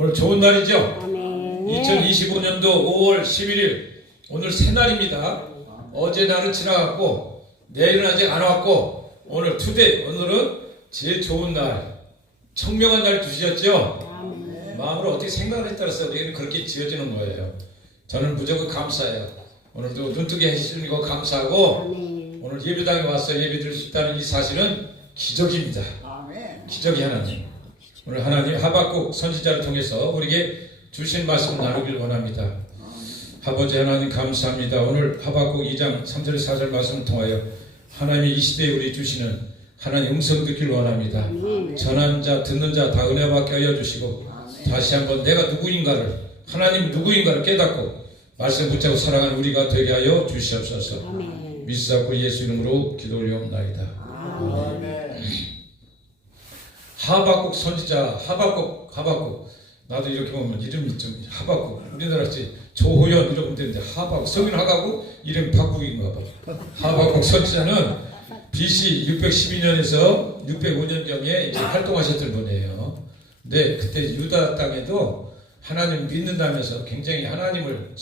오늘 좋은 날이죠? 아멘. 2025년도 5월 11일 오늘 새날입니다. 어제 날은 지나갔고 내일은 아직 안 왔고 오늘 투데이 오늘은 제일 좋은 날 청명한 날 주셨죠? 아멘. 마음으로 어떻게 생각을 따라서 우리는 그렇게 지어지는 거예요. 저는 무조건 감사해요. 오늘도 눈뜨게 해주시는 거 감사하고 아멘. 오늘 예배당에 와서 예배 드릴 수 있다는 이 사실은 기적입니다. 기적이 하나님. 오늘 하나님 하박국 선지자를 통해서 우리에게 주신 말씀을 나누길 원합니다. 아버지 하나님 감사합니다. 오늘 하박국 2장 3절 4절 말씀을 통하여 하나님이 이 시대에 우리 주시는 하나님 음성 듣길 원합니다. 전하는 자 듣는 자 다 은혜 받게 하여 주시고 다시 한번 내가 누구인가를 하나님 누구인가를 깨닫고 말씀 붙잡고 살아가는 우리가 되게 하여 주시옵소서. 아멘. 믿사옵고 예수 이름으로 기도 올려옵나이다. 하박국 선지자 하박국 나도 이렇게 보면 이름이 좀 하박국 우리나라지 조호연 이러면 되는데 하박국 성인 하박국 이름 박국인가 봐. 하박국 선지자는 BC 612년에서 605년경에 이제 활동하셨던 분이에요. 근데 그때 유다 땅에도 하나님 믿는다면서 굉장히 하나님을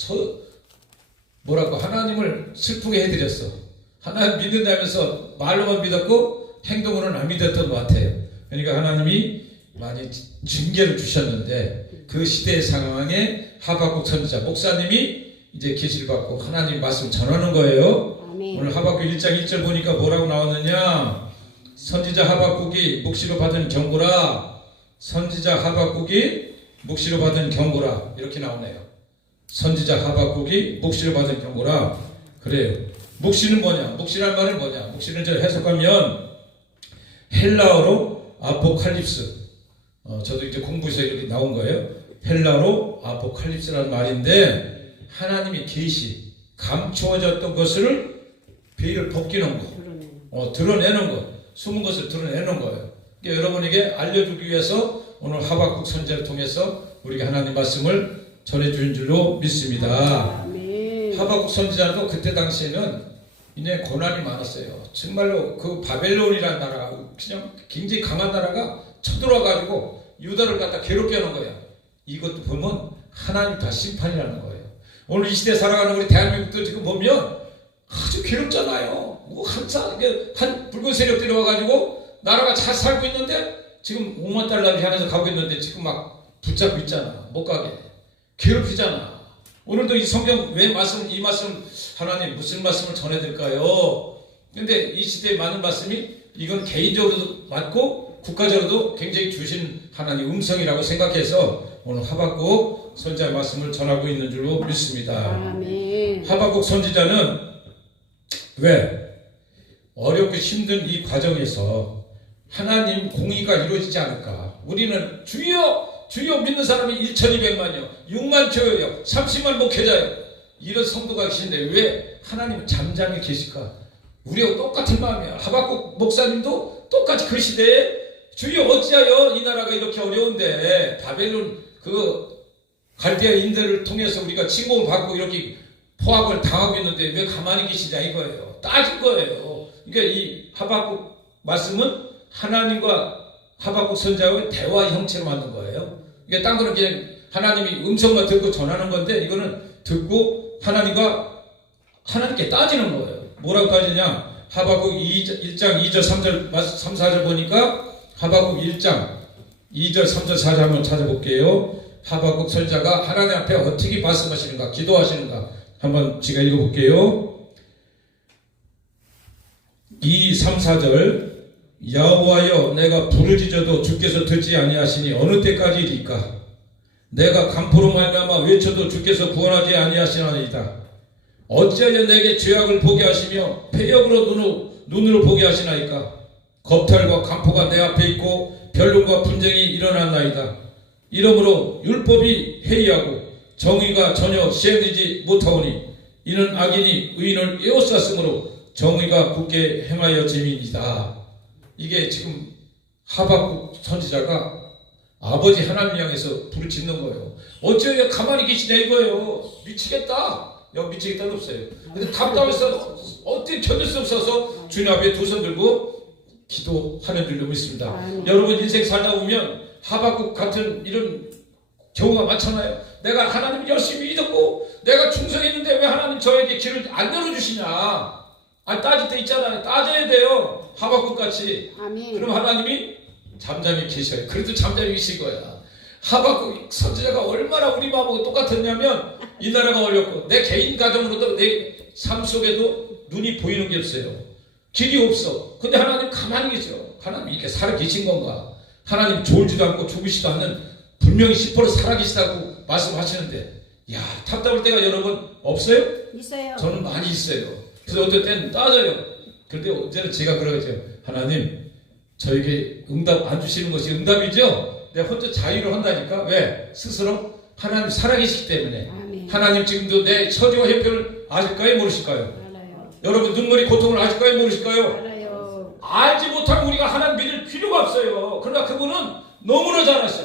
하나님을 슬프게 해드렸어. 하나님 믿는다면서 말로만 믿었고 행동으로는 안 믿었던 것 같아요. 그러니까 하나님이 많이 징계를 주셨는데 그 시대의 상황에 하박국 선지자 목사님이 이제 계시를 받고 하나님 말씀 전하는 거예요. 아멘. 오늘 하박국 1장 1절 보니까 뭐라고 나왔느냐? 선지자 하박국이 묵시로 받은 경고라. 선지자 하박국이 묵시로 받은 경고라. 이렇게 나오네요. 선지자 하박국이 묵시로 받은 경고라. 그래요. 묵시는 뭐냐? 묵시란 말은 뭐냐? 묵시는 저 해석하면 헬라어로 아포칼립스. 저도 이제 공부해서 이렇게 나온 거예요. 헬라어로 아포칼립스라는 말인데 하나님의 계시, 감추어졌던 것을 베일을 벗기는 거, 드러내는 것, 숨은 것을 드러내는 거예요. 그러니까 여러분에게 알려주기 위해서 오늘 하박국 선지자를 통해서 우리가 하나님 말씀을 전해주신 줄로 믿습니다. 아멘. 하박국 선지자도 그때 당시에는 이제 고난이 많았어요. 정말로 그 바벨론이라는 나라가 그냥 굉장히 강한 나라가 쳐들어와가지고 유다를 갖다 괴롭게 하는 거야. 이것도 보면 하나님 다 심판이라는 거예요. 오늘 이 시대에 살아가는 우리 대한민국도 지금 보면 아주 괴롭잖아요. 뭐 항상 한 붉은 세력들이 와가지고 나라가 잘 살고 있는데 지금 5만 달러를 향해서 가고 있는데 지금 막 붙잡고 있잖아. 못 가게 괴롭히잖아. 오늘도 이 성경 이 말씀 하나님 무슨 말씀을 전해드릴까요? 근데 이 시대에 많은 말씀이 이건 개인적으로도 맞고 국가적으로도 굉장히 주신 하나님 음성이라고 생각해서 오늘 하박국 선지자의 말씀을 전하고 있는 줄로 믿습니다. 아멘. 하박국 선지자는 왜 어렵고 힘든 이 과정에서 하나님 공의가 이루어지지 않을까? 우리는 주여 믿는 사람이 1200만이요 6만 교회요 30만 목회자요 이런 성도가 계신데 왜 하나님 잠잠히 계실까? 우리하고 똑같은 마음이야. 하박국 목사님도 똑같이 그 시대에 주여 어찌하여 이 나라가 이렇게 어려운데 바벨론 그 갈대아 인들을 통해서 우리가 침공을 받고 이렇게 포악을 당하고 있는데 왜 가만히 계시냐 이거예요. 따질 거예요. 그러니까 이 하박국 말씀은 하나님과 하박국 선지자의 대화 형체로 만든 거예요. 이게 딴 거는 그냥 하나님이 음성만 듣고 전하는 건데 이거는 듣고 하나님께 따지는 거예요. 뭐라고 따지냐? 하박국 1장 2절 3절 3, 4절 보니까 하박국 1장 2절 3절 4절 한번 찾아볼게요. 하박국 선지자가 하나님 앞에 어떻게 말씀하시는가 기도하시는가 한번 제가 읽어볼게요. 2, 3, 4절 여호와여 내가 부르짖어도 주께서 듣지 아니하시니 어느 때까지이리까? 내가 간포로 말미암아 외쳐도 주께서 구원하지 아니하시나이다. 어찌하여 내게 죄악을 보게 하시며 패역으로 눈으로 보게 하시나이까? 겁탈과 간포가 내 앞에 있고 변론과 분쟁이 일어났나이다. 이러므로 율법이 해이하고 정의가 전혀 시행되지 못하오니 이는 악인이 의인을 에워쌌으므로 정의가 굳게 행하여 짐이니이다. 이게 지금 하박국 선지자가 아버지 하나님 향해서 부르짖는 거예요. 어찌하여 가만히 계시냐 이거예요. 미치겠다. 여기 미치겠다는 없어요. 근데 답답해서 어떻게 견딜 수 없어서 주님 앞에 두 손 들고 기도하는 줄로 믿습니다. 여러분 인생 살다 보면 하박국 같은 이런 경우가 많잖아요. 내가 하나님 열심히 믿었고 내가 충성했는데 왜 하나님 저에게 길을 안 열어주시냐. 아니 따질 때 있잖아요. 따져야 돼요. 하박국같이. 아멘. 그럼 하나님이 잠잠히 계셔요. 그래도 잠잠히 계신 거야. 하박국 선지자가 얼마나 우리 마음하고 똑같았냐면 이 나라가 어렵고 내 개인 가정으로도 내 삶 속에도 눈이 보이는 게 없어요. 길이 없어. 근데 하나님 가만히 계셔. 하나님 이렇게 살아 계신 건가? 하나님 졸지도 않고 죽으시도 않는 분명히 10% 살아 계시다고 말씀하시는데 야 답답할 때가 여러분 없어요? 있어요. 저는 많이 있어요. 그래서 어떨 때는 따져요. 그런데 언제는 제가 그러겠죠. 하나님 저에게 응답 안 주시는 것이 응답이죠? 내가 혼자 자유를 한다니까. 왜? 스스로 하나님 살아계시기 때문에. 아멘. 하나님 지금도 내 처지와 형편을 아실까요? 모르실까요? 알아요. 여러분 눈물이 고통을 아실까요? 모르실까요? 알아요. 알지 못하면 우리가 하나님 믿을 필요가 없어요. 그러나 그분은 너무나 잘하셔.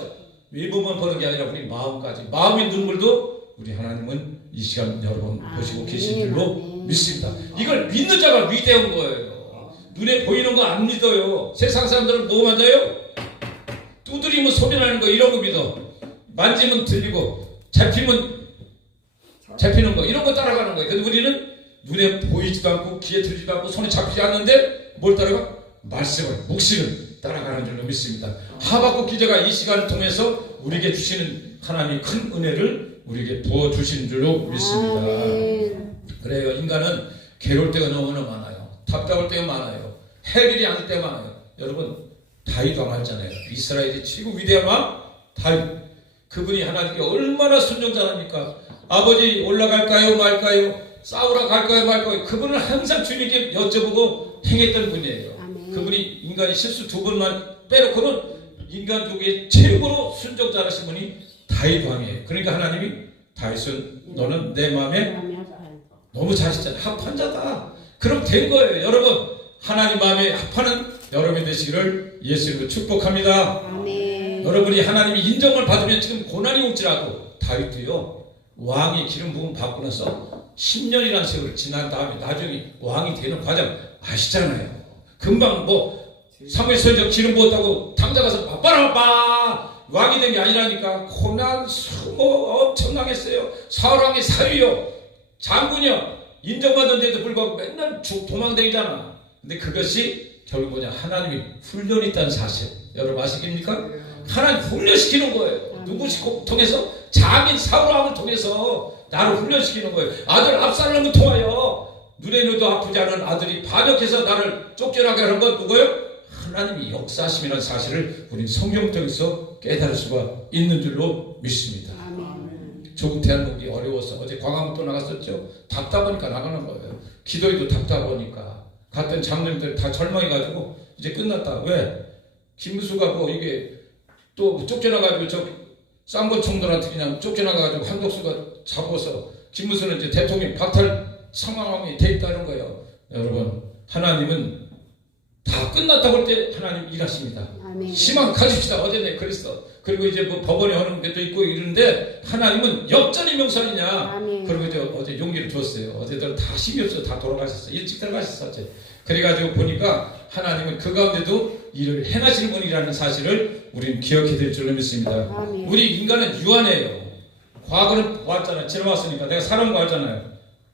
외모만 보는 게 아니라 우리 마음까지. 마음의 눈물도 우리 하나님은 이 시간 여러분 보시고 계신 줄로 믿습니다. 이걸 믿는 자가 위대한 거예요. 눈에 보이는 거 안 믿어요. 세상 사람들은 뭐 맞아요? 두드리면 소리 나는 거 이런 거 믿어. 만지면 들리고 잡히면 잡히는 거 이런 거 따라가는 거예요. 근데 우리는 눈에 보이지도 않고 귀에 들리지도 않고 손에 잡히지 않는데 뭘 따라가? 말씀을 묵신을 따라가는 줄로 믿습니다. 하박국 기자가 이 시간을 통해서 우리에게 주시는 하나님의 큰 은혜를 우리에게 부어주시는 줄로 믿습니다. 아멘. 그래요. 인간은 괴로울 때가 너무나 많아요. 답답할 때가 많아요. 해결이 안 될 때가 많아요. 여러분 다윗 왕 알잖아요. 이스라엘의 최고 위대한 왕 다윗. 그분이 하나님께 얼마나 순종자입니까? 아버지 올라갈까요 말까요? 싸우러 갈까요 말까요? 그분을 항상 주님께 여쭤보고 행했던 분이에요. 아멘. 그분이 인간이 실수 두 번만 빼놓고는 인간 중에 최고로 순종자라신 분이 다윗 왕이에요. 그러니까 하나님이 다윗은 너는 내 마음에 너무 잘했잖아. 합한 자다. 그럼 된 거예요. 여러분 하나님 마음에 합하는 여러분이 되시기를 예수님으로 축복합니다. 아멘. 여러분이 하나님이 인정을 받으면 지금 고난이 올지라도 다윗도요. 왕이 기름 부음 받고 나서 10년이라는 세월을 지난 다음에 나중에 왕이 되는 과정 아시잖아요. 금방 뭐 사무엘서적 기름 부었다고 당장 가서 빠빠라빠 왕이 된 게 아니라니까. 고난 수고 엄청 당했어요. 사울왕이 사위요 장군이요 인정받은데도 불구하고 맨날 도망다니잖아. 근데 그것이 결국 뭐냐 하나님이 훈련이 있다는 사실 여러분 아시겠습니까? 하나님 훈련시키는 거예요. 누구시 통해서? 장인 사울왕을 통해서 나를 훈련시키는 거예요. 아들 압살롬을 통하여 눈에 넣어도 아프지 않은 아들이 반역해서 나를 쫓겨나게 하는 건 누구예요? 하나님이 역사하심이라는 사실을 우리는 성경 통해서 깨달을 수가 있는 줄로 믿습니다. 아멘. 조국 대한민국이 어려워서 어제 광화문 나갔었죠. 답답하니까 나가는 거예요. 기도에도 답답하니까 갔던 장로님들 다 절망해가지고 이제 끝났다. 왜? 김무수가 뭐 이게 또 쫓겨나가지고 저 쌍권 총독한테 그냥 쫓겨나가지고 한독수가 잡아서 김무수는 이제 대통령 박탈 상황이 돼 있다는 거예요. 여러분 하나님은 다 끝났다고 할 때 하나님 일하십니다. 아멘. 희망 가집시다. 어제 내가 그랬어. 그리고 이제 뭐 법원에 하는 것도 있고 이러는데 하나님은 역전의 명산이냐. 아멘. 그리고 이제 어제 용기를 줬어요. 어제들 다 힘이 없어 다 돌아가셨어. 일찍 들어가셨어 어제. 그래가지고 보니까 하나님은 그 가운데도 일을 행하시는 분이라는 사실을 우리는 기억해야 될 줄로 믿습니다. 아멘. 우리 인간은 유한해요. 과거는 보았잖아요. 지나왔으니까 내가 살아온 거 알잖아요.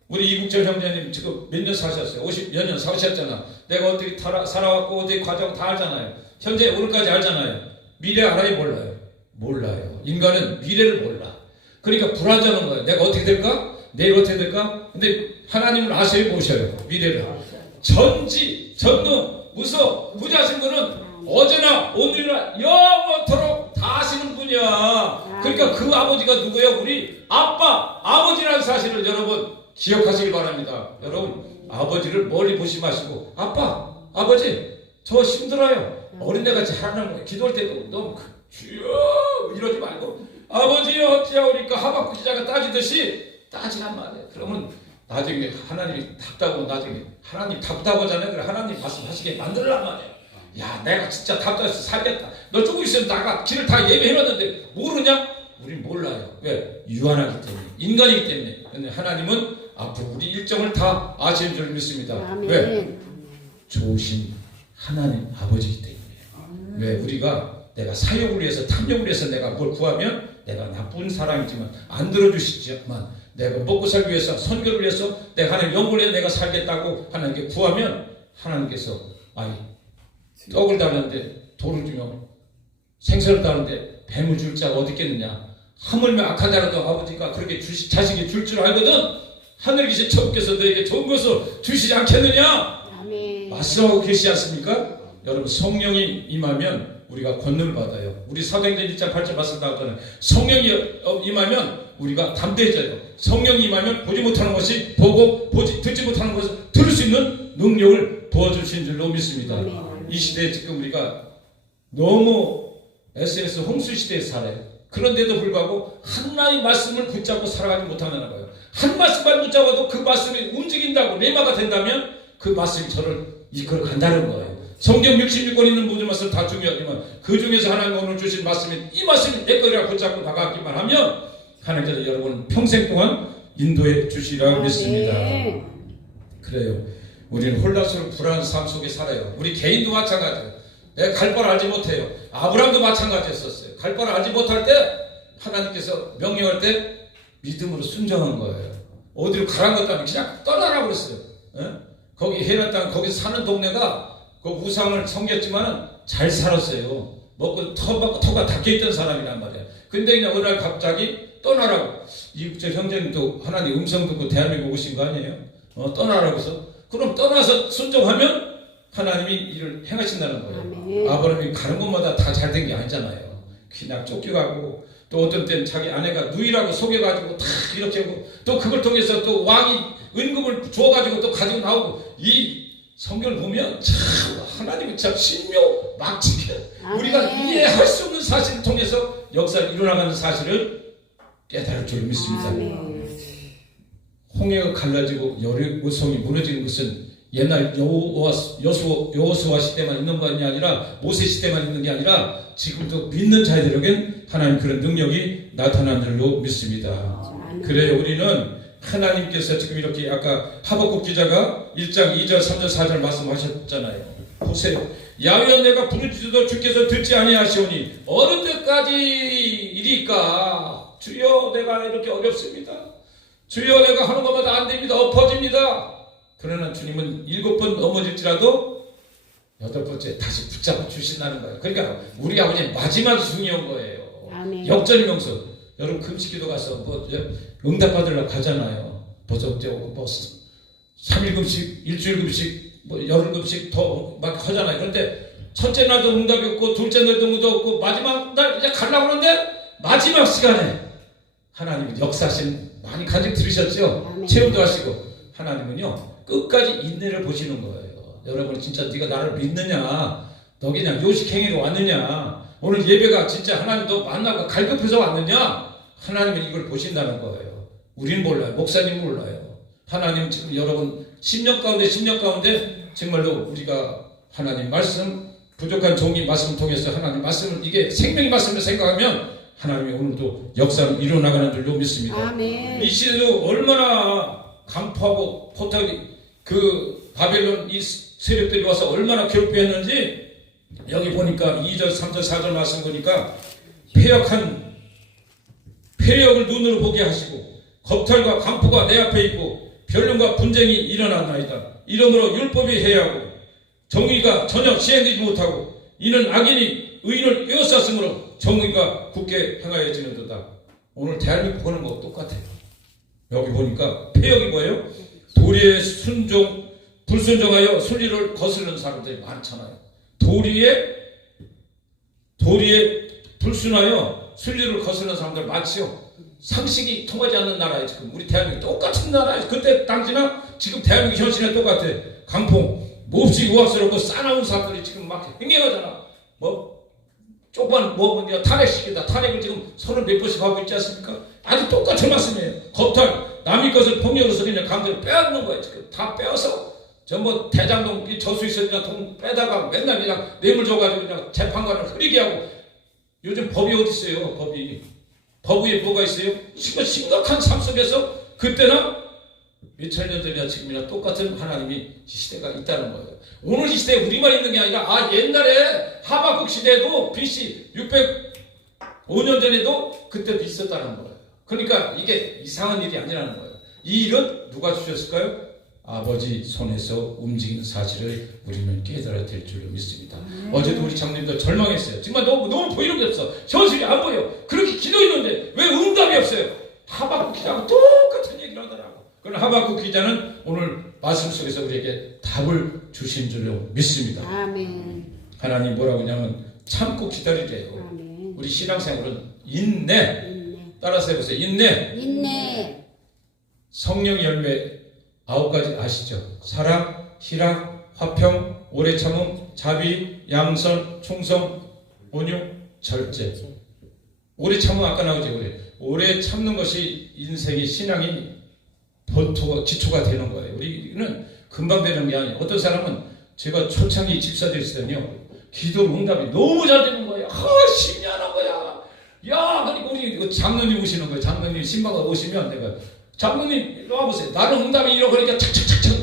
우리 이국철 형제님 지금 몇 년 사셨어요? 50몇 년 사셨잖아. 내가 어떻게 살아왔고 어떻게 과정 다 알잖아요. 현재 오늘까지 알잖아요. 미래 알아요? 몰라요? 몰라요. 인간은 미래를 몰라. 그러니까 불안정한 거예요. 내가 어떻게 될까? 내일 어떻게 될까? 근데 하나님을 아세요? 모셔요. 미래를. 전지, 전능, 무서, 무자신 분은 어제나 오늘이나 영원토록 다 하시는 분이야. 그러니까 그 아버지가 누구예요? 우리 아빠, 아버지라는 사실을 여러분 기억하시길 바랍니다. 여러분 아버지를 멀리 보시 마시고 아빠, 아버지 저 힘들어요. 어린애같이 하라는 거예요. 기도할 때도 너무 주여 이러지 말고 아버지여 어찌하오리까 하박국 기자가 따지듯이 따지란 말이에요. 그러면 나중에 하나님이 답답하고 나중에 하나님 답답하잖아요. 그래 하나님 말씀하시게 만들란 말이에요. 야 내가 진짜 답답해서 살겠다. 너 조금 있으면 나가 길을 다 예매해놨는데 모르냐? 우린 몰라요. 왜? 유한하기 때문에 인간이기 때문에. 근데 하나님은 앞으로 우리 일정을 다 아시는 줄 믿습니다. 아멘. 왜? 좋으신 하나님 아버지이기 때문에. 왜? 우리가 내가 사욕을 위해서 탐욕을 위해서 내가 뭘 구하면 내가 나쁜 사람이지만 안 들어주시지만 내가 먹고 살기 위해서 선교를 위해서 내가 하나님 영혼을 위해 내가 살겠다고 하나님께 구하면 하나님께서 아이 떡을 달는데 돌을 주면 생선을 달는데 뱀을 줄 자가 어디 있겠느냐. 하물며 악한 자라도 아버지가 그렇게 자식이 줄 줄 알거든 하늘 계신 천부께서 너에게 좋은 것을 주시지 않겠느냐. 아멘. 말씀하고 계시지 않습니까? 여러분 성령이 임하면 우리가 권능을 받아요. 우리 사도행전 1장 8절 말씀 나왔잖아요. 성령이 임하면 우리가 담대해져요. 성령이 임하면 보지 못하는 것이 보고 듣지 못하는 것을 들을 수 있는 능력을 부어주신 줄로 믿습니다. 아멘. 이 시대에 지금 우리가 너무 SNS 홍수 시대에 살아요. 그런데도 불구하고 하나님의 말씀을 붙잡고 살아가지 못하는 거예요. 한 말씀만 붙잡아도 그 말씀이 움직인다고 레마가 된다면 그 말씀이 저를 이끌어 간다는 거예요. 성경 66권 있는 모든 말씀 다 중요하지만 그 중에서 하나님 오늘 주신 말씀이 이 말씀이 내 거리라 붙잡고 나가기만 하면 하나님께서 여러분 평생 동안 인도해 주시리라 믿습니다. 그래요. 우리는 혼란스러운 불안한 삶 속에 살아요. 우리 개인도 마찬가지예요. 내가 갈 바를 알지 못해요. 아브라함도 마찬가지였었어요. 갈 바를 알지 못할 때 하나님께서 명령할 때 믿음으로 순종한 거예요. 어디로 가란 것도 아니고 그냥 떠나라고 그랬어요. 거기 헤란 땅 거기서 사는 동네가 그 우상을 섬겼지만 잘 살았어요. 먹고 터가 닫혀있던 사람이란 말이야. 근데 그냥 어느 날 갑자기 떠나라고. 이국적 형제님도 하나님 음성 듣고 대한민국 오신 거 아니에요? 떠나라고 해서 그럼 떠나서 순종하면 하나님이 일을 행하신다는 거예요. 아멘. 아브라함이 가는 곳마다 다 잘 된 게 아니잖아요. 그냥 쫓겨가고 또 어떤 때는 자기 아내가 누이라고 속여가지고 다 이렇게 하고 또 그걸 통해서 또 왕이 은금을 줘가지고 또 가지고 나오고 이 성경을 보면 참 하나님이 참 신묘막측해. 우리가 이해할 수 없는 사실을 통해서 역사를 이루어나가는 사실을 깨달을 줄 믿습니다. 아멘. 홍해가 갈라지고 여리고성이 무너지는 것은 옛날 여호수아 시대만 있는 것이 아니라 모세 시대만 있는 게 아니라 지금도 믿는 자들에겐 하나님 그런 능력이 나타난 줄로 믿습니다. 그래요. 우리는 하나님께서 지금 이렇게 아까 하박국 기자가 1장 2절 3절 4절 말씀하셨잖아요. 보세요. 야훼여 내가 부르짖어도 주께서 듣지 아니하시오니 어느 때까지 이리까. 주여 내가 이렇게 어렵습니다. 주여 내가 하는 것마다 안 됩니다. 엎어집니다. 그러나 주님은 7번 넘어질지라도 8번째 다시 붙잡아 주신다는 거예요. 그러니까 우리 아버지는 마지막이 중요한 거예요. 아멘. 역전 명수. 여러분 금식기도 가서 뭐 응답 받으려고 가잖아요. 벌써 뭐 3일 금식, 일주일 금식, 뭐 열흘 금식 더 막 하잖아요. 그런데 첫째 날도 응답이 없고 둘째 날도 응답이 없고 마지막 날 이제 가려고 하는데 마지막 시간에 하나님은 역사하신 많이 간증 들으셨죠? 아멘. 체험도 하시고 하나님은요 끝까지 인내를 보시는 거예요. 여러분 진짜 네가 나를 믿느냐, 너 그냥 요식행위로 왔느냐, 오늘 예배가 진짜 하나님 너 만나고 갈급해서 왔느냐, 하나님은 이걸 보신다는 거예요. 우린 몰라요. 목사님 몰라요. 하나님 지금 여러분 10년 가운데 정말로 우리가 하나님 말씀 부족한 종이 말씀을 통해서 하나님 말씀을 이게 생명의 말씀을 생각하면 하나님이 오늘도 역사를 이루어나가는 줄로 믿습니다. 아멘. 이 시대도 얼마나 강포하고 포탈이 그 바벨론 이 세력들이 와서 얼마나 괴롭혔는지 여기 보니까 2절 3절 4절 말씀 보니까 폐역을 눈으로 보게 하시고 겁탈과 강포가 내 앞에 있고 변론과 분쟁이 일어났나이다. 이러므로 율법이 해야하고 정의가 전혀 시행되지 못하고 이는 악인이 의인을 에워쌌으므로 정의가 굳게 행하여지는도다. 오늘 대한민국 보는 거 똑같아요. 여기 보니까 폐역이 뭐예요? 도리에 불순종하여 순리를 거스르는 사람들이 많잖아요. 도리에 불순하여 순리를 거스르는 사람들 많지요. 상식이 통하지 않는 나라에 지금 우리 대한민국 똑같은 나라에 그때 당시나 지금 대한민국 현실에 똑같아. 강풍 몹시 우악스럽고 싸나운 사람들이 지금 막 행행하잖아. 뭐 조그만 탄핵시킨다. 탄핵을 지금 서른 몇 번씩 하고 있지 않습니까? 아주 똑같은 말씀이에요. 겁탈 남의 것을 폭력으로서 그냥 강제로 빼앗는 거예요. 지금 다 빼앗어. 뭐 대장동 저수지에서 그냥 돈 빼다가 맨날 그냥 뇌물 줘가지고 그냥 재판관을 흐리게 하고. 요즘 법이 어디 있어요? 법 위에 뭐가 있어요? 심각한 삶 속에서 그때나 몇천 년 전이나 지금이나 똑같은 하나님이 시대가 있다는 거예요. 오늘 이 시대에 우리만 있는 게 아니라 옛날에 하박국 시대에도 BC 5년 전에도 그때도 있었다는 거예요. 그러니까 이게 이상한 일이 아니라는 거예요. 이 일은 누가 주셨을까요? 아버지 손에서 움직이는 사실을 우리는 깨달아야 될 줄로 믿습니다. 어제도 우리 장로님들 절망했어요. 정말 너무 보이는 게 없어. 현실이 안 보여. 그렇게 기도했는데 왜 응답이 없어요? 하박국 기자하고 똑같은 얘기를 하더라고. 그러나 하박국 기자는 오늘 말씀 속에서 우리에게 답을 주신 줄로 믿습니다. 아멘. 하나님 뭐라고 하냐면 참고 기다리래요. 아멘. 우리 신앙생활은 인내. 인내. 따라서 해보세요. 인내. 인내. 성령 열매 9가지 아시죠? 사랑, 희락, 화평, 오래 참음, 자비, 양선, 충성, 온유, 절제. 오래 참음 아까 나오죠. 오래 참는 것이 인생의 신앙이 본토가 기초가 되는 거예요. 우리는 금방 되는 게 아니에요. 어떤 사람은 제가 초창기 집사될 때는요, 기도 응답이 너무 잘 되는 거예요. 신기한 거야. 야, 그러니까 우리 장로님 오시는 거예요. 장로님 신방가 오시면 내가 장로님 이리 와보세요. 나는 응답이 이러고 그러니까 착착착착.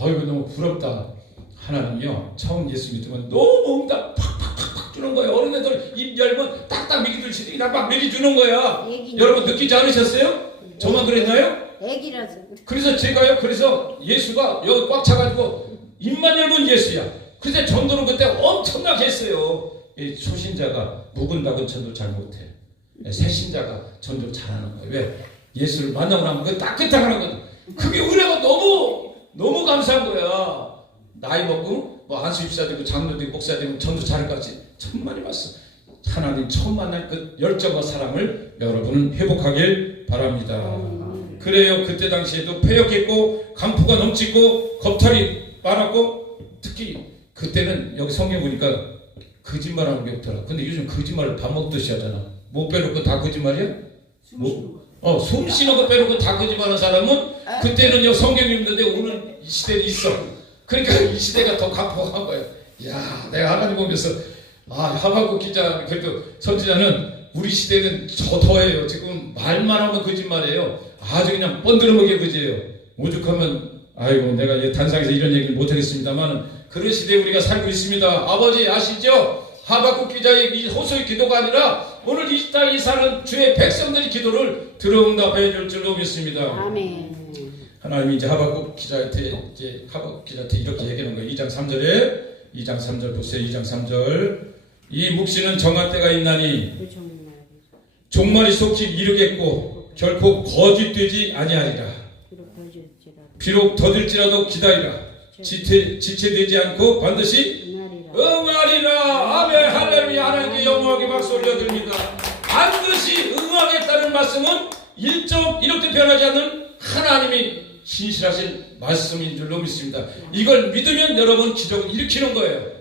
아이고 너무 부럽다. 하나님요 처음 예수 믿으면 너무 응답 팍팍팍팍 주는 거예요. 어린애들 입 열면 딱딱 먹이듯이 그냥 막 먹여주는 거야. 여러분 느끼지 않으셨어요? 저만 그랬나요? 애기라서. 그래서 제가요 그래서 예수가 여기 꽉 차가지고 입만 열면 예수야. 그래서 전도는 그때 엄청나게 했어요. 이 초신자가 묵은 닭은 전도 잘 못해. 새신자가 전도를 잘하는 거예요. 왜? 예수를 만나고 나면 그 따뜻하게 하거든. 그게 은혜가 너무 감사한 거야. 나이 먹고 뭐 안수 입사 되고 장로 되고 목사 되고 전도 잘할 것 같이 천만이 왔어. 하나님 처음 만난 그 열정과 사랑을 여러분은 회복하길 바랍니다. 그래요. 그때 당시에도 패역했고 간포가 넘치고 겁탈이 많았고 특히 그때는 여기 성경 보니까 거짓말하는 게 없더라. 근데 요즘 거짓말을 밥 먹듯이 하잖아. 못 빼놓고 다 거짓말이야? 숨 쉬는 거 빼놓고 다 거짓말하는 사람은 그때는 여기 성경이 있는데 오늘 이 시대에 있어. 그러니까 이 시대가 더 간포한 거야. 야, 내가 하나님 보면서 하박국 기자 그래도 선지자는 우리 시대는 더해요. 지금 말만 하면 거짓말이에요. 아주 그냥 번드러먹게 그지예요. 오죽하면 아이고 내가 단상에서 이런 얘기를 못하겠습니다만 그런 시대에 우리가 살고 있습니다. 아버지 아시죠? 하박국 기자의 이 호소의 기도가 아니라 오늘 이 땅에 사는 주의 백성들의 기도를 들어응답해 줄 줄로 믿습니다. 아멘. 하나님이 이제 하박국 기자한테 이렇게 얘기하는 거예요. 2장 3절 보세요. 2장 3절. 이 묵시는 정한 때가 있나니 종말이 속히 이르겠고 결코 거짓되지 아니하리라. 비록 더딜지라도 기다리라. 지체되지 않고 반드시 응하리라. 아멘. 할렐루야. 하나님께 영광하게 박수 올려드립니다. 반드시 응하겠다는 말씀은 1점 변하지 않는 하나님이 신실하신 말씀인 줄로 믿습니다. 이걸 믿으면 여러분 기적을 일으키는 거예요.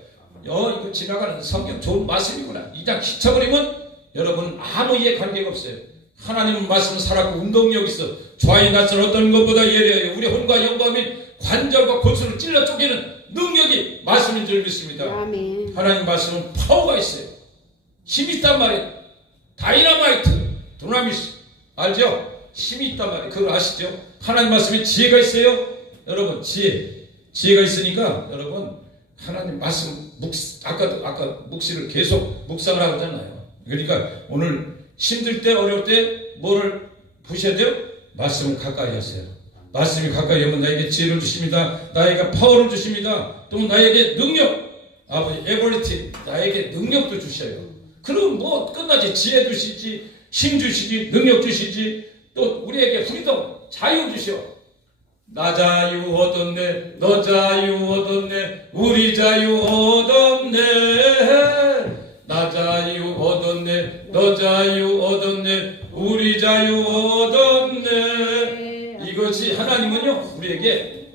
이거 지나가는 성경 좋은 말씀이구나. 이장 지쳐버리면 여러분 아무 이해 관계가 없어요. 하나님은 말씀은 살았고 운동력 있어. 좌의 낯을 어떤 것보다 예리해요. 우리 혼과 영과 및 관절과 골수를 찔러 쪼개는 능력이 말씀인 줄 믿습니다. 아멘. 하나님 말씀은 파워가 있어요. 힘이 있단 말이에요. 다이너마이트, 도나미스 알죠? 힘이 있단 말이에요. 그걸 아시죠? 하나님 말씀에 지혜가 있어요. 여러분 지혜가 있으니까 여러분 하나님 말씀 아까 묵시를 계속 묵상을 하잖아요. 그러니까 오늘 힘들 때 어려울 때 뭐를 보셔야 돼요? 말씀을 가까이 하세요. 말씀이 가까이 하면 나에게 지혜를 주십니다. 나에게 파워를 주십니다. 또 나에게 능력, 아버지 에버리티 나에게 능력도 주셔요. 그럼 뭐 끝나지. 지혜 주시지, 힘 주시지, 능력 주시지, 또 우리에게 프리덤 자유 주셔. 나 자유 얻었네, 너 자유 얻었네, 우리 자유 얻었네. 나 자유 얻었네, 너 자유 얻었네, 우리 자유 얻었네. 이것이 하나님은요 우리에게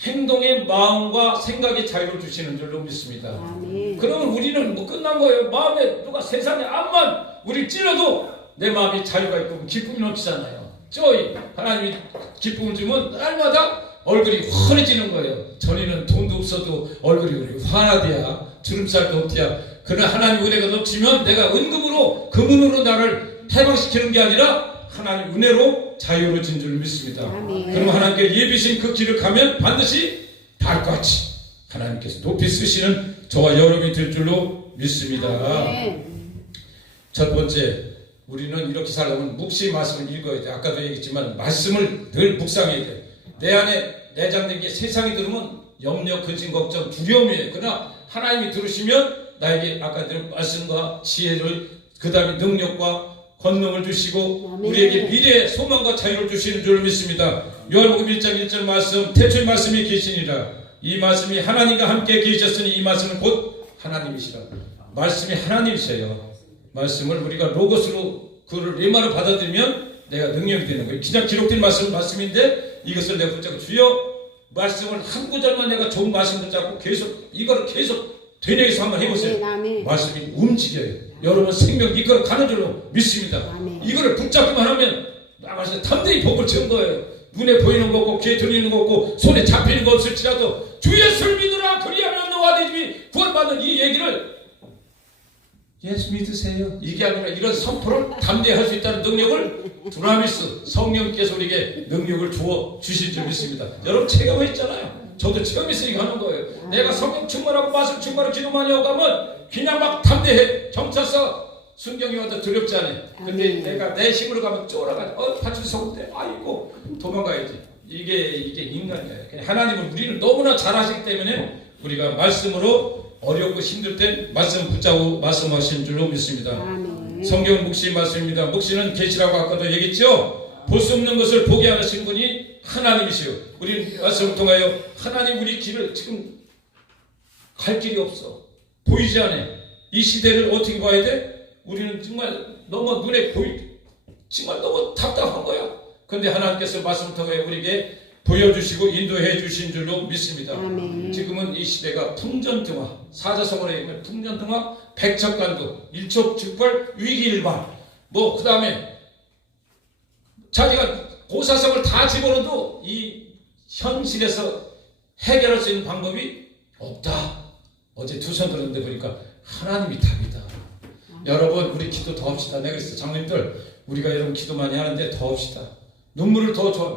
행동의 마음과 생각의 자유를 주시는 줄로 믿습니다. 아멘. 그러면 우리는 뭐 끝난 거예요. 마음에 누가 세상에 암만 우리 찔러도 내 마음이 자유가 있고 기쁨이 넘치잖아요. 저희 하나님이 기쁨을 주면 날마다 얼굴이 환해지는 거예요. 전에는 돈도 없어도 얼굴이 환하대야, 주름살도 없대야. 그러나 하나님 은혜가 넘치면 내가 은금으로 금은으로 나를 해방시키는 게 아니라 하나님 은혜로 자유로워진 줄 믿습니다. 아멘. 그럼 하나님께 예비신 그 길을 가면 반드시 달같이 하나님께서 높이 쓰시는 저와 여러분이 될 줄로 믿습니다. 아멘. 첫 번째 우리는 이렇게 살려면 묵시 말씀을 읽어야 돼. 아까도 얘기했지만 말씀을 늘 묵상해야 돼. 내 안에 내장된 게 세상이 들으면 염려, 근심, 걱정, 두려움이에요. 그러나 하나님이 들으시면 나에게 아까 들 말씀과 지혜를 그 다음에 능력과 권능을 주시고 아멘. 우리에게 미래의 소망과 자유를 주시는 줄 믿습니다. 요한복음 1장 1절 말씀 태초에 말씀이 계시니라. 이 말씀이 하나님과 함께 계셨으니 이 말씀은 곧 하나님이시라. 말씀이 하나님이세요. 말씀을 우리가 로고스로 그를 레마로 받아들이면 내가 능력이 되는 거예요. 그냥 기록된 말씀인데 이것을 내가 붙잡고 주여 말씀을 한 구절만 내가 좋은 말씀 붙잡고 계속 이거를 계속 되뇌어서 한번 해보세요. 아멘. 말씀이 움직여요. 여러분 생명 이걸 가는 줄로 믿습니다. 아멘. 이거를 붙잡기만 하면 나가서 담대히 복을 채운 거예요. 눈에 보이는 거 없고 귀에 들리는 거 없고 손에 잡히는 거 없을지라도 주 예수를 믿으라 그리하면 너와 내 집이 구원받는 이 얘기를 예수 믿으세요. 이게 아니라 이런 선포를 담대히 할 수 있다는 능력을 두나미스 성령께서 우리에게 능력을 주어 주신 줄 믿습니다. 여러분 체험했잖아요. 저도 체험했으니까 하는 거예요. 내가 성령 충만하고 말씀 충만하고 기도 많이 하고 가면 그냥 막 담대해. 정차서 순경이 와도 두렵지 않아요. 근데 내가 내 힘으로 가면 쫄아가지고 파출 속인데 아이고 도망가야지. 이게 인간이에요. 하나님은 우리는 너무나 잘하시기 때문에 우리가 말씀으로 어렵고 힘들 때 말씀 붙잡고 말씀하신 줄로 믿습니다. 아멘. 성경은 묵시 말씀입니다. 묵시는 계시라고 아까도 얘기했죠. 볼 수 없는 것을 보게 하시는 분이 하나님이시요. 우리 말씀을 통하여 하나님 우리 길을 지금 갈 길이 없어. 보이지 않아. 이 시대를 어떻게 봐야 돼? 우리는 정말 너무 눈에 정말 너무 답답한 거야. 그런데 하나님께서 말씀을 통하여 우리에게 보여주시고 인도해 주신 줄로 믿습니다. 아멘. 지금은 이 시대가 풍전등화, 사자성어에 있는 풍전등화, 백척간도, 일촉즉발, 위기일반, 그 다음에 자기가 고사성을 다 집어넣어도 이 현실에서 해결할 수 있는 방법이 없다. 어제 두 손 들었는데 보니까 하나님이 답이다. 여러분 우리 기도 더 합시다. 내가 그랬어. 장로님들 우리가 여러분 기도 많이 하는데 더 합시다. 눈물을 더 줘.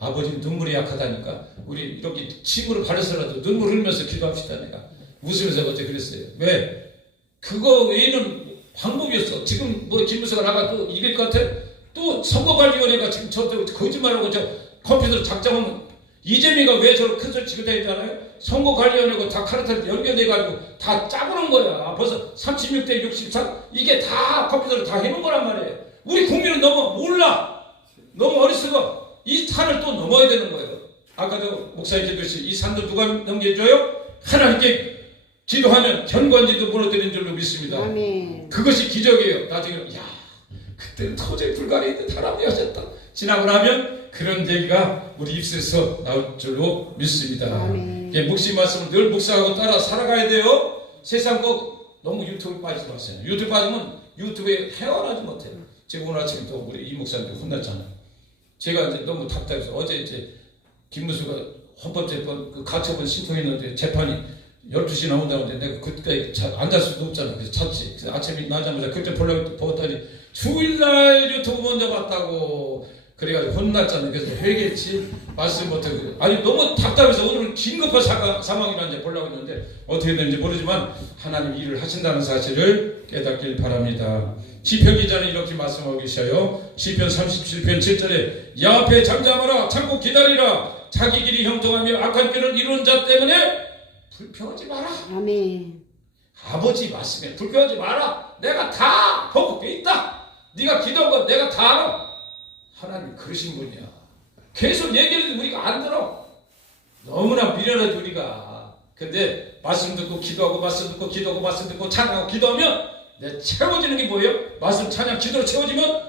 아버지는 눈물이 약하다니까. 우리 이렇게 침으로 바르서라도 눈물 흘리면서 기도합시다. 내가 웃으면서 어제 그랬어요. 왜? 그거 외에는 방법이었어. 지금 김무서가 나가도 이길 것 같아? 또 선거관리위원회가 지금 저도 거짓말하고 저 컴퓨터로 작정하면 이재명이가 왜 저런 큰 소리 치고 다니잖아요? 선거관리위원회가 다 카르텔 연결돼가지고 다 짜고는 거야. 벌써 36대 63 이게 다 컴퓨터로 다 해놓은 거란 말이에요. 우리 국민은 너무 몰라. 너무 어리석어. 이 산을 또 넘어야 되는 거예요. 아까도 목사님 기도했어요. 이 산도 누가 넘겨줘요? 하나님께 기도하면 견관지도 무너뜨리는 줄로 믿습니다. 아멘. 그것이 기적이에요. 나중에 그때는 도저히 불가능했는데 하나님이 하셨다. 지나고 나면 그런 얘기가 우리 입술에서 나올 줄로 믿습니다. 아멘. 묵시 말씀을 늘 묵상하고 따라 살아가야 돼요. 세상 거 너무 유튜브에 빠지지 마세요. 유튜브 빠지면 유튜브에 헤어나지 못해요. 제가 오늘 아침에 또 우리 이 목사님들 혼났잖아요. 제가 이제 너무 답답해서 어제 이제 김무수가 헌법재판 그 가처분 신청했는데 재판이 12시 나온다는데 내가 그때까지 앉을 수도 없잖아. 그래서 잤지. 그래서 아침에 나자마자 그때 보려고 보았더니 주일날 유튜브 먼저 봤다고 그래가지고 혼났잖아. 그래서 회개했지 말씀 못하고 아니 너무 답답해서 오늘 긴급한 상황이라 이제 보려고 했는데 어떻게 되는지 모르지만 하나님 일을 하신다는 사실을 깨닫길 바랍니다. 시편 기자는 이렇게 말씀하고 계셔요. 시편 37편 7절에 야 앞에 잠잠하라 참고 기다리라 자기 길이 형통하며 악한 길을 이루는 자 때문에 불평하지 마라. 아멘. 아버지 말씀에 불평하지 마라. 내가 다 보고 있다. 네가 기도한 거 내가 다 알아. 하나님 그러신 분이야. 계속 얘기해도 우리가 안 들어. 너무나 미련하지 우리가. 근데 말씀 듣고 기도하고 말씀 듣고 기도하고 말씀 듣고 찬양하고 기도하면 내 채워지는 게 뭐예요? 말씀 찬양 기도로 채워지면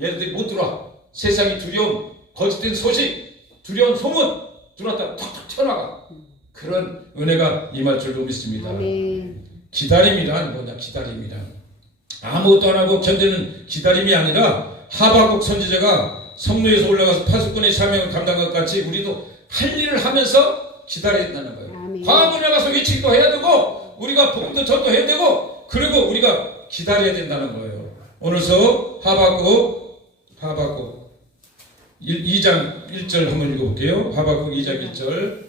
얘네들이 못 들어와. 세상이 두려움 거짓된 소식 두려운 소문 들어왔다가 탁탁 튀어나가. 그런 은혜가 임할 줄로 믿습니다. 아멘. 기다림이란 뭐냐? 기다림이란 아무것도 안 하고 견디는 기다림이 아니라 하박국 선지자가 성로에서 올라가서 파수꾼의 사명을 감당한 것 같이 우리도 할 일을 하면서 기다려야 된다는 거예요. 아멘. 광화문에 가서 외치기도 해야 되고 우리가 복음도 전도해야 되고 그리고 우리가 기다려야 된다는 거예요. 오늘서 하박국 2장 1절 한번 읽어볼게요. 하박국 2장 1절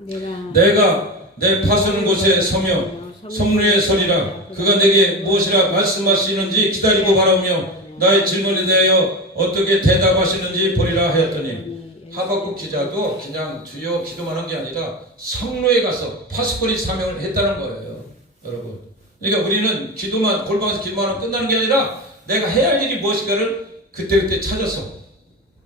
내가 내가 내 파수는 곳에 서며 성루에 서리라. 그가 내게 무엇이라 말씀하시는지 기다리고 바라오며 나의 질문에 대하여 어떻게 대답하시는지 보리라 하였더니, 하박국 기자도 그냥 주여 기도만 한 게 아니라 성루에 가서 파수꾼의 사명을 했다는 거예요, 여러분. 그러니까 우리는 기도만, 골방에서 기도만 하면 끝나는 게 아니라 내가 해야 할 일이 무엇인가를 그때그때 찾아서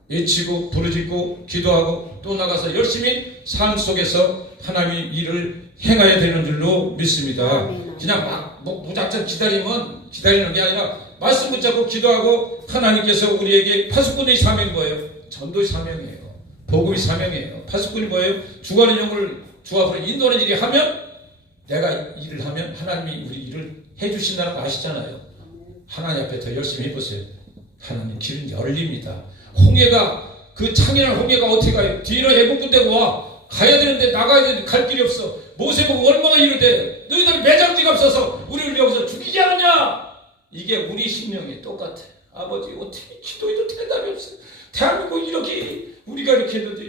외치고 부르짖고 기도하고 또 나가서 열심히 삶 속에서 하나님의 일을 행해야 되는 줄로 믿습니다. 그냥 막 무작정 기다리는 게 아니라 말씀 붙잡고 기도하고, 하나님께서 우리에게 파수꾼의 사명인 거예요. 전도의 사명이에요. 복음의 사명이에요. 파수꾼이 뭐예요? 죽어가는 영을 주 앞으로 인도하는 일이 하면, 내가 일을 하면 하나님이 우리 일을 해주신다는 거 아시잖아요. 하나님 앞에 더 열심히 해보세요. 하나님 길은 열립니다. 홍해가, 그 창이라는 홍해가 어떻게 가요? 뒤로 애국군대가 와. 가야 되는데 나가야 되는데 갈 길이 없어. 모세 보고 얼마나 이르되 너희들 매장지가 없어서 우리를 여기서 죽이지 않느냐. 이게 우리 심령이 똑같아. 아버지 어떻게 기도해도 대답이 없어. 대한민국 이렇게 우리가 이렇게 했는데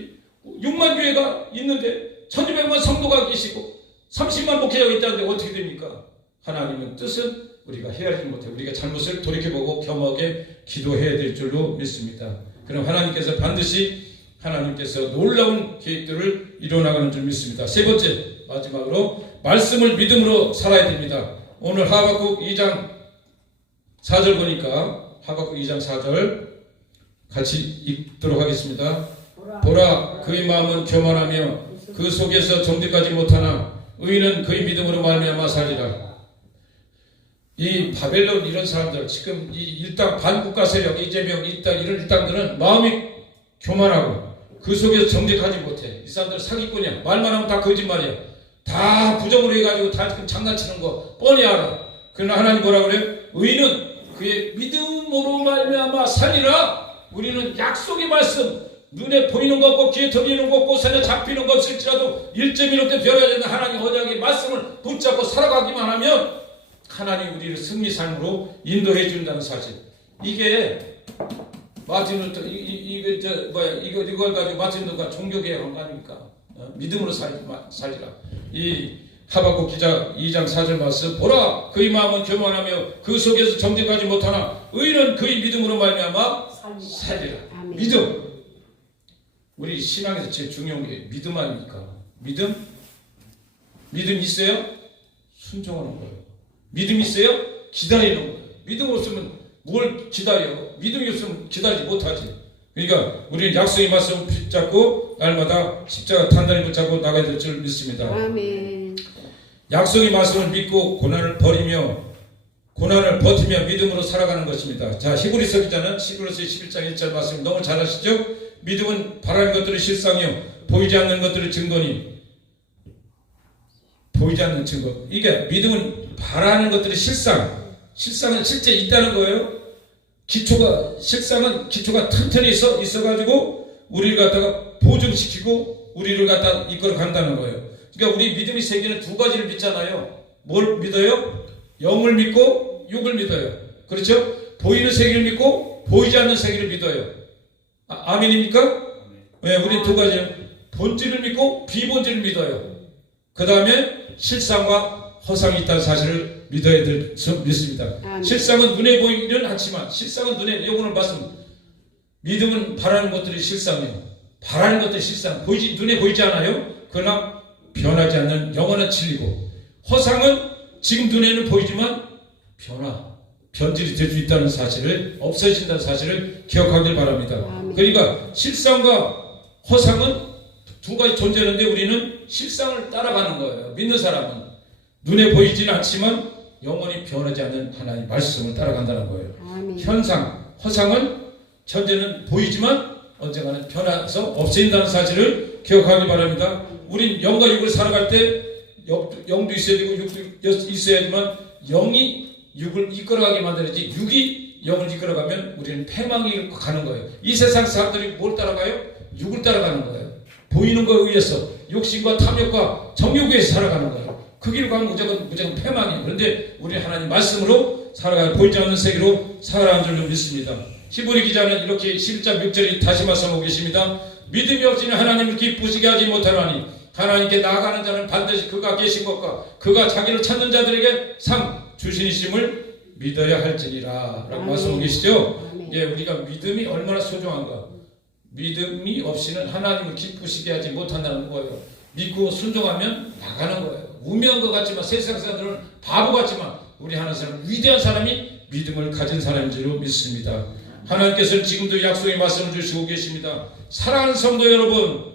6만 교회가 있는데 1200만 성도가 계시고 30만 목회자가 있다는데 어떻게 됩니까? 하나님은 뜻은 우리가 헤아리지 못해. 우리가 잘못을 돌이켜보고 겸하게 기도해야 될 줄로 믿습니다. 그럼 하나님께서 반드시 하나님께서 놀라운 계획들을 이뤄나가는 줄 믿습니다. 세 번째, 마지막으로 말씀을 믿음으로 살아야 됩니다. 오늘 하박국 2장 4절 보니까 하박국 2장 4절 같이 읽도록 하겠습니다. 보라, 그의 마음은 교만하며 그 속에서 정죄까지 못하나 의인은 그의 믿음으로 말미암아 살리라. 이 바벨론 이런 사람들, 지금 이 일당 반국가 세력, 이재명 일당 이런 일당들은 마음이 교만하고 그 속에서 정직하지 못해. 이 사람들 사기꾼이야. 말만 하면 다 거짓말이야. 다 부정으로 해가지고 다 장난치는 거 뻔히 알아. 그러나 하나님 뭐라 그래요? 의인은 그의 믿음으로 말미암아 살리라. 우리는 약속의 말씀, 눈에 보이는 것 없고 귀에 들리는 것 없고 손에 잡히는 것 없을지라도 1.1호 별이 되는 하나님 언약의 말씀을 붙잡고 살아가기만 하면 하나님 우리를 승리 삶으로 인도해 준다는 사실. 이게 마틴 루터 이걸 가지고 마틴 루터가 종교개혁한 거 아닙니까? 믿음으로 살리라. 이 하박국 기자 2장 4절 말씀, 보라, 그의 마음은 교만하며 그 속에서 정직하지 못하나 의인은 그의 믿음으로 말미암아 살리라. 믿음. 우리 신앙에서 제일 중요한 게 믿음 아닙니까? 믿음 있어요? 순종하는 거예요. 믿음 있어요? 기다리는 거예요. 믿음 없으면 뭘 기다려? 믿음이 없으면 기다리지 못하지. 그러니까 우리는 약속의 말씀 붙잡고 날마다 십자가 단단히 붙잡고 나가야 될 줄 믿습니다. 아멘. 약속의 말씀을 믿고 고난을 버티며 믿음으로 살아가는 것입니다. 자, 히브리서 기자는 히브리서 11장 1절 말씀 너무 잘 아시죠? 믿음은 바라는 것들의 실상이요 보이지 않는 것들의 증거니. 보이지 않는 증거. 이게 믿음은 바라는 것들의 실상은 실제 있다는 거예요. 실상은 기초가 튼튼히 있어가지고 우리를 갖다가 보증시키고 우리를 갖다 이끌어 간다는 거예요. 그러니까 우리 믿음의 세계는 두 가지를 믿잖아요. 뭘 믿어요? 영을 믿고 육을 믿어요. 그렇죠? 보이는 세계를 믿고 보이지 않는 세계를 믿어요. 아멘입니까? 네, 우리 두 가지요. 본질을 믿고 비본질을 믿어요. 그 다음에 실상과 허상이 있다는 사실을 믿어야 될 줄 믿습니다. 실상은 눈에 보이지는 않지만, 실상은 눈에, 요거는 말씀, 믿음은 바라는 것들이 실상이에요. 바라는 것들이 실상, 눈에 보이지 않아요. 그러나 변하지 않는 영원한 진리고, 허상은 지금 눈에는 보이지만 변질이 될 수 있다는 사실을, 없어진다는 사실을 기억하길 바랍니다. 그러니까 실상과 허상은 두 가지 존재하는데 우리는 실상을 따라가는 거예요. 믿는 사람은 눈에 보이지는 않지만 영원히 변하지 않는 하나님의 말씀을 따라간다는 거예요. 아멘. 허상은 현재는 보이지만 언젠가는 변해서 없어진다는 사실을 기억하기 바랍니다. 우린 영과 육을 살아갈 때 영도 있어야 되고 육도 있어야지만 영이 육을 이끌어가게 만들어야지 육이 영을 이끌어가면 우리는 패망이 가는 거예요. 이 세상 사람들이 뭘 따라가요? 육을 따라가는 거예요. 보이는 거에 의해서 욕심과 탐욕과 정욕에 살아가는 거예요. 그 길을 가면 무조건 패망이에요. 그런데 우리 하나님 말씀으로 살아가야 보이지 않는 세계로 살아가는 줄 믿습니다. 히브리 기자는 이렇게 11장 6절이 다시 말씀하고 계십니다. 믿음이 없이는 하나님을 기쁘시게 하지 못하나니 하나님께 나아가는 자는 반드시 그가 계신 것과 그가 자기를 찾는 자들에게 상 주시심을 믿어야 할지니라 라고 말씀하고 계시죠. 아멘. 예, 우리가 믿음이 얼마나 소중한가. 믿음이 없이는 하나님을 기쁘시게 하지 못한다는 거예요. 믿고 순종하면 나가는 거예요. 우매한 것 같지만 세상 사람들은 바보 같지만 우리 하나님 위대한 사람이 믿음을 가진 사람인 줄로 믿습니다. 하나님께서는 지금도 약속의 말씀을 주시고 계십니다. 사랑하는 성도 여러분,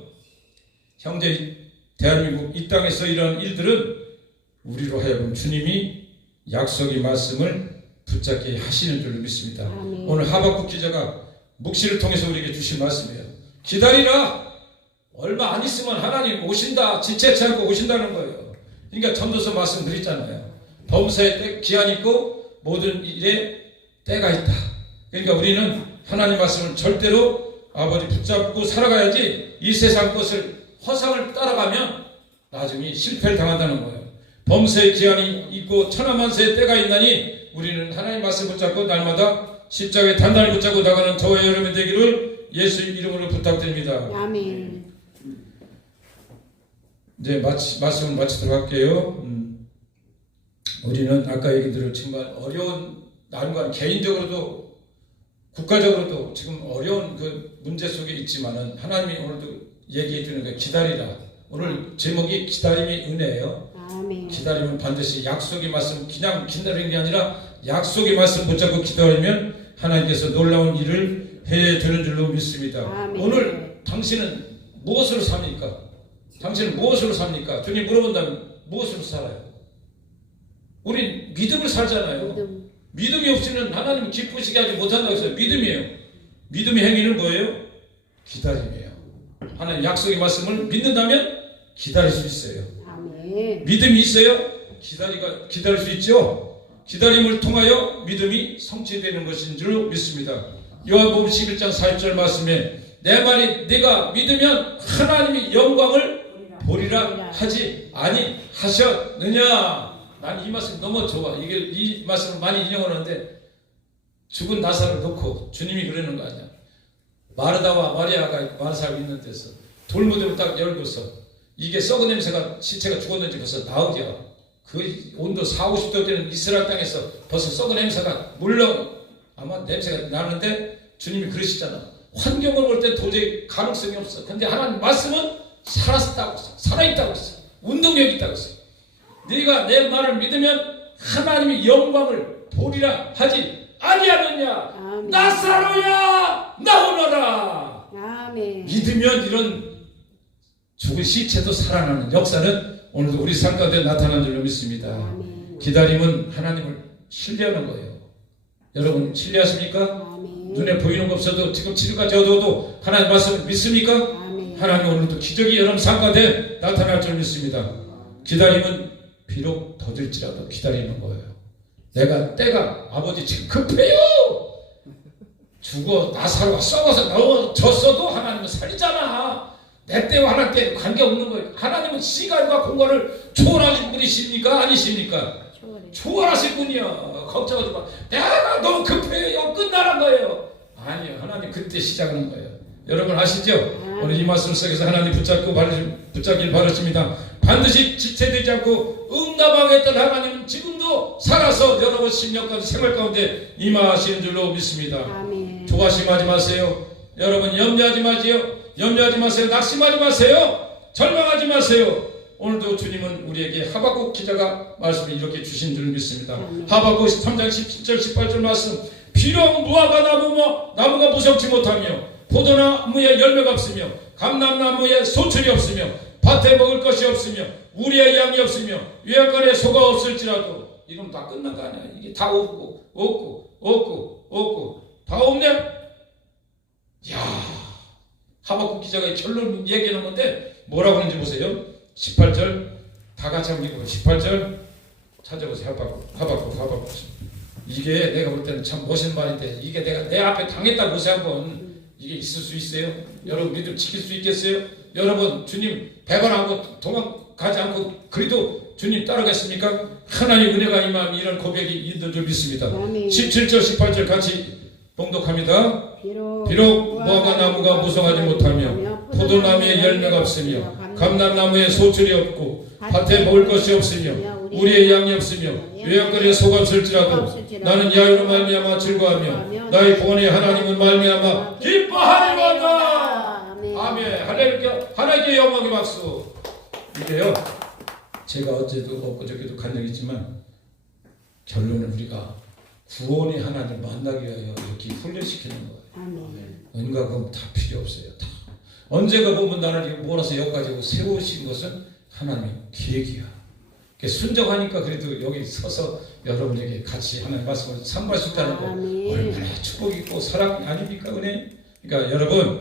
형제 대한민국 이 땅에서 이런 일들은 우리로 하여금 주님이 약속의 말씀을 붙잡게 하시는 줄로 믿습니다. 아멘. 오늘 하박국 기자가 묵시를 통해서 우리에게 주신 말씀이에요. 기다리라. 얼마 안 있으면 하나님 오신다. 지체치 않고 오신다는 거예요. 그러니까 전도서 말씀드렸잖아요. 범사에 때 기한이 있고 모든 일에 때가 있다. 그러니까 우리는 하나님 말씀을 절대로 아버지 붙잡고 살아가야지 이 세상 것을 허상을 따라가면 나중에 실패를 당한다는 거예요. 범사에 기한이 있고 천하만세의 때가 있나니 우리는 하나님 말씀 붙잡고 날마다 십자가에 단단히 붙잡고 나가는 저와 여러분 되기를 예수 이름으로 부탁드립니다. 아멘. 이제 말씀을 마치도록 할게요. 우리는 아까 얘기 들은 정말 어려운 난관, 개인적으로도 국가적으로도 지금 어려운 그 문제 속에 있지만은 하나님이 오늘도 얘기해 주는 게 기다리라. 오늘 제목이 기다림의 은혜예요. 아멘. 기다리면 반드시 약속의 말씀, 그냥 기다리는 게 아니라 약속의 말씀 붙잡고 기다리면 하나님께서 놀라운 일을 해주는 줄로 믿습니다. 아멘. 오늘 당신은 무엇으로 삽니까? 당신은 무엇으로 삽니까? 주님 물어본다면 무엇으로 살아요? 우린 믿음을 살잖아요. 믿음이 없이는 하나님을 기쁘시게 하지 못한다고 했어요. 믿음이에요. 믿음의 행위는 뭐예요? 기다림이에요. 하나님 약속의 말씀을 믿는다면 기다릴 수 있어요. 아멘. 믿음이 있어요? 기다릴 수 있죠? 기다림을 통하여 믿음이 성취되는 것인 줄 믿습니다. 요한복음 11장 40절 말씀에 내 말이 네가 믿으면 하나님이 영광을 보리라 하지 아니하셨느냐. 난 이 말씀 너무 좋아. 이 말씀을 많이 인용하는데 죽은 나사를 놓고 주님이 그러는 거 아니야. 마르다와 마리아가 마르사가 있는 데서 돌무덤을 딱 열고서 이게 썩은 냄새가 시체가 죽었는지 벌써 나오죠. 그 온도 4, 50도 되는 이스라엘 땅에서 벌써 썩은 냄새가 물론 아마 냄새가 나는데 주님이 그러시잖아. 환경을 볼 때 도저히 가능성이 없어. 근데 하나님 말씀은 살았다고 했어. 살아있다고 했어. 운동력이 있다고 했어. 네가 내 말을 믿으면 하나님의 영광을 보리라 하지 아니하느냐. 아멘. 나사로야 나오너라. 아멘. 믿으면 이런 죽은 시체도 살아나는 역사는 오늘도 우리 삶 가운데 나타난 줄로 믿습니다. 아멘. 기다림은 하나님을 신뢰하는 거예요. 여러분 신뢰하십니까? 아멘. 눈에 보이는 거 없어도 지금 치료까지 얻어도 하나님 말씀을 믿습니까? 아멘. 하나님 오늘도 기적이 여러분 삶 가운데 나타날 줄 믿습니다. 기다림은 비록 더딜지라도 기다리는 거예요. 때가 아버지 지금 급해요. 죽어 나사로가 썩어서 넘어졌어도 하나님은 살리잖아. 내 때와 하나님 때 관계없는 거예요. 하나님은 시간과 공간을 초월하신 분이십니까? 아니십니까? 초월하신 분이야. 걱정하지 마. 내가 너무 급해요. 끝나는 거예요. 아니요. 하나님 그때 시작하는 거예요. 여러분 아시죠? 오늘 이 말씀 속에서 하나님 붙잡길 바라십니다. 반드시 지체되지 않고 응답하겠던 하나님은 지금도 살아서 여러분 심령 가운데 생활 가운데 임하시는 줄로 믿습니다. 아멘. 조바심하지 마세요. 여러분 염려하지 마세요. 염려하지 마세요. 낙심하지 마세요. 절망하지 마세요. 오늘도 주님은 우리에게 하박국 기자가 말씀을 이렇게 주신 줄 믿습니다. 하박국 3장 17절 18절 말씀 비록 무화과 나무가 무성치 못하며 포도나무에 열매가 없으며 감람나무에 소출이 없으며 밭에 먹을 것이 없으며 우리의 양이 없으며 외양간에 소가 없을지라도 이건 다 끝난 거 아니야. 이게 다 없고 다 없네. 야, 하박국 기자가 결론 얘기하는 건데 뭐라고 하는지 보세요. 18절 다 같이 한번 읽어요. 18절 찾아보세요. 하박국 이게 내가 볼 때는 참 멋있는 말인데 이게 내가 내 앞에 당했다 보세요. 한번 이게 있을 수 있어요? 여러분 믿음 지킬 수 있겠어요? 여러분 주님 배반하고 도망가지 않고 그래도 주님 따라가십니까? 하나님의 은혜가 임하면 이런 고백이 있는 줄 믿습니다. 17절 18절 같이 봉독합니다. 비록 무화과 나무가 무성하지 못하며 포도나무에 열매가 없으며 감람나무에 소출이 없고 밭에 먹을 것이 없으며 우리의 양이 없으며 요약거리에 소가 없을지라도 나는 야유로 말미암아 즐거워하며 나의 구원의 하나님은 말미암아 기뻐하리로다. 아멘. 할렐루야. 하나님께 영광의 박수. 이게요, 제가 어제도 엊그저께도 간 적이 있지만 결론은 우리가 구원의 하나님을 만나기 위하여 이렇게 훈련시키는 거예요. 은가금 다 필요 없어요. 다 언제가 보면 나를 몰아서 여기까지 세우신 것은 하나님의 계획이야. 순종하니까 그래도 여기 서서 여러분에게 같이 하나님의 말씀을 상고할 수 있다는 거 얼마나 축복이 있고 사랑 아닙니까? 은혜. 그러니까 여러분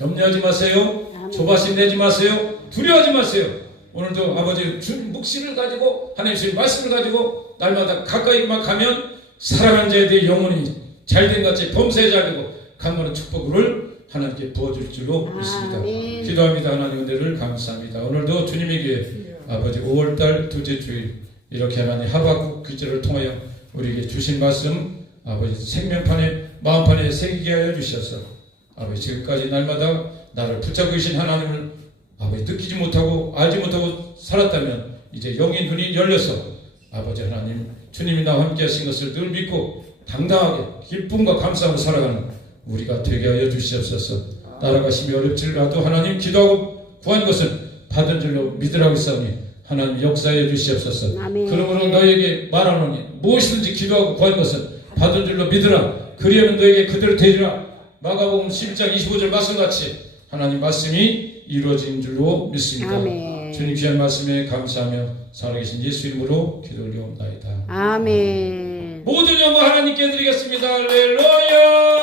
염려하지 마세요. 조바심 내지 마세요. 두려워하지 마세요. 오늘도 아버지 준 묵시를 가지고 하나님의 말씀을 가지고 날마다 가까이만 가면 사랑하는 자에 대해 영혼이 잘된 같이 범사에 잘되고 강건한 축복을 하나님께 부어줄 줄로 믿습니다. 기도합니다. 하나님 은혜를 감사합니다. 오늘도 주님에게 아버지 5월달 둘째 주일 이렇게 하나님 하박국 기절을 통하여 우리에게 주신 말씀 아버지 생명판에 마음판에 새기게 하여 주셔서 아버지 지금까지 날마다 나를 붙잡고 계신 하나님을 아버지 느끼지 못하고 알지 못하고 살았다면 이제 영의 눈이 열려서 아버지 하나님 주님이 나와 함께 하신 것을 늘 믿고 당당하게 기쁨과 감사하고 살아가는 우리가 되게 하여 주시옵소서. 따라가심이 어렵지라도 하나님 기도하고 구한 것은 받은 줄로 믿으라고 했사오니 하나님 역사해 주시옵소서. 그러므로 너에게 말하노니 무엇이든지 기도하고 구한 것은 받은 줄로 믿으라. 그리하면 너에게 그대로 되리라. 마가복음 11장 25절 말씀같이 하나님 말씀이 이루어진 줄로 믿습니다. 주님 귀한 말씀에 감사하며 살아계신 예수 이름으로 기도 올려옵나이다. 아멘. 모든 영광 하나님께 드리겠습니다. 할렐루야.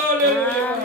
할렐루야.